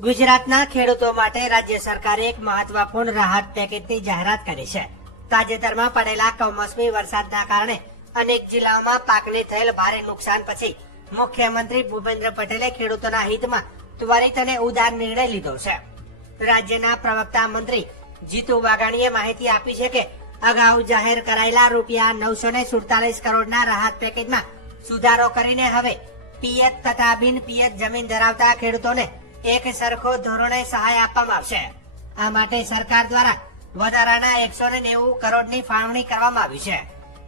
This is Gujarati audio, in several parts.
ગુજરાતના ખેડૂતો માટે રાજ્ય સરકારે એક મહત્વપૂર્ણ રાહત પેકેજની જાહેરાત કરી છે. તાજેતરમાં પડેલા કમોસમી વરસાદના કારણે અનેક જિલ્લાઓમાં પાકને થયેલ ભારે નુકસાન પછી મુખ્યમંત્રી ભૂપેન્દ્ર પટેલે ખેડૂતોના હિતમાં ત્વરિત અને ઉદાર નિર્ણય લીધો છે. રાજ્યના પ્રવક્તા મંત્રી જીતુ વાઘાણીએ માહિતી આપી છે કે અગાઉ જાહેર કરાયેલા રૂપિયા નવસો ને સુડતાલીસ કરોડના રાહત પેકેજમાં સુધારો કરીને હવે પિયત તથા બિન પિયત જમીન ધરાવતા ખેડૂતોને એક સરખો ધોરણે સહાય આપવામાં આવશે. આ માટે સરકાર દ્વારા વધારાના એકસો ને નેવું કરોડની ફાળવણી કરવામાં આવી છે.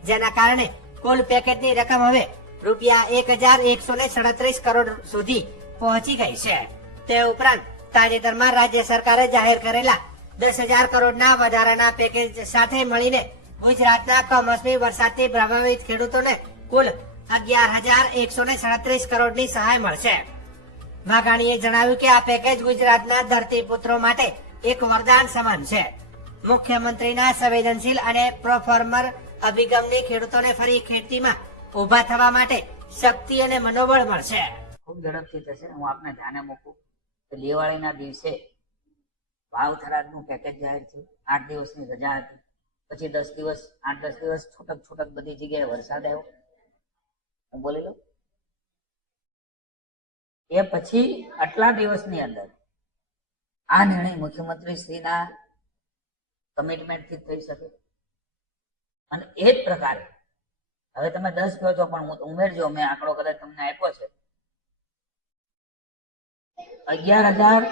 જેના કારણે કુલ પેકેજની રકમ હવે રૂપિયા એક હજાર એકસો ને સડત્રીસ કરોડ સુધી પહોંચી ગઈ છે. તે ઉપરાંત તાજેતરમાં રાજ્ય સરકારે જાહેર કરેલા દસ હજાર કરોડના વધારાના પેકેજ સાથે મળીને ગુજરાતના કમોસમી વરસાદથી પ્રભાવિત ખેડૂતોને કુલ અગિયાર હજાર એકસો ને સડત્રીસ કરોડની સહાય મળશે. વાઘાણીએ જણાવ્યું કે આ પેકેજ ગુજરાતના ધરતીપુત્રો માટે એક વરદાન સમાન છે. મુખ્યમંત્રીના સંવેદનશીલ અને પ્રોફોર્મર અભિગમની ખેડૂતોને ફરી ખેતીમાં ઊભા થવા માટે શક્તિ અને મનોબળ મળશે. ખૂબ ઝડપથી થશે. હું આપને ધ્યાને મૂકું કે દિવાળીના દિવસે ભાવ થરાદનું પેકેજ જાહેર થયું. આઠ દિવસની રજા હતી. પછી દસ દિવસ, આઠ દસ દિવસ છૂટક છૂટક બધી જગ્યાએ વરસાદ આવ્યો. હું બોલી લઉં એ પછી આટલા દિવસની અંદર આ નિર્ણય મુખ્યમંત્રી શ્રીના કમિટમેન્ટથી થઈ શકે. અને એ જ પ્રકારે, હવે તમે દસ કહો છો, પણ હું ઉમેરજો, મેં આંકડો કદાચ તમને આપ્યો છે. અગિયાર હજાર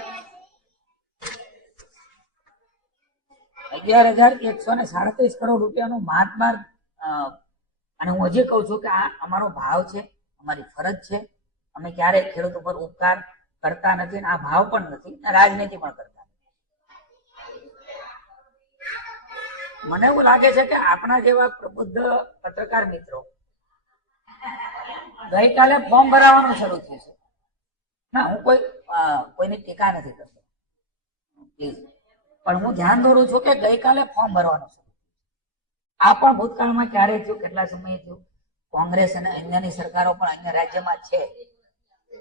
અગિયાર હજાર એકસો ને સાડત્રીસ કરોડ રૂપિયાનું મહાત્મા અને હું હજી કહું છું કે આ અમારો ભાવ છે, અમારી ફરજ છે. અમે ક્યારેય ખેડૂત ઉપર ઉપકાર કરતા નથી આ ભાવ પણ નથી રાજનીતિ પણ કરતા મને એવું લાગે છે કે આપણા જેવા પ્રબુદ્ધ પત્રકાર મિત્રો ગઈકાલે ફોર્મ ભરાવાનું શરૂ થયું છે. ના, હું કોઈ કોઈની ટીકા નથી કરતો. પ્લીઝ. પણ હું ધ્યાન દોરું છું કે ગઈકાલે ફોર્મ ભરવાનું શરૂ આ પણ ભૂતકાળમાં ક્યારે થયું, કેટલા સમયે થયું? કોંગ્રેસ અને અન્યની સરકારો પણ અન્ય રાજ્યમાં છે.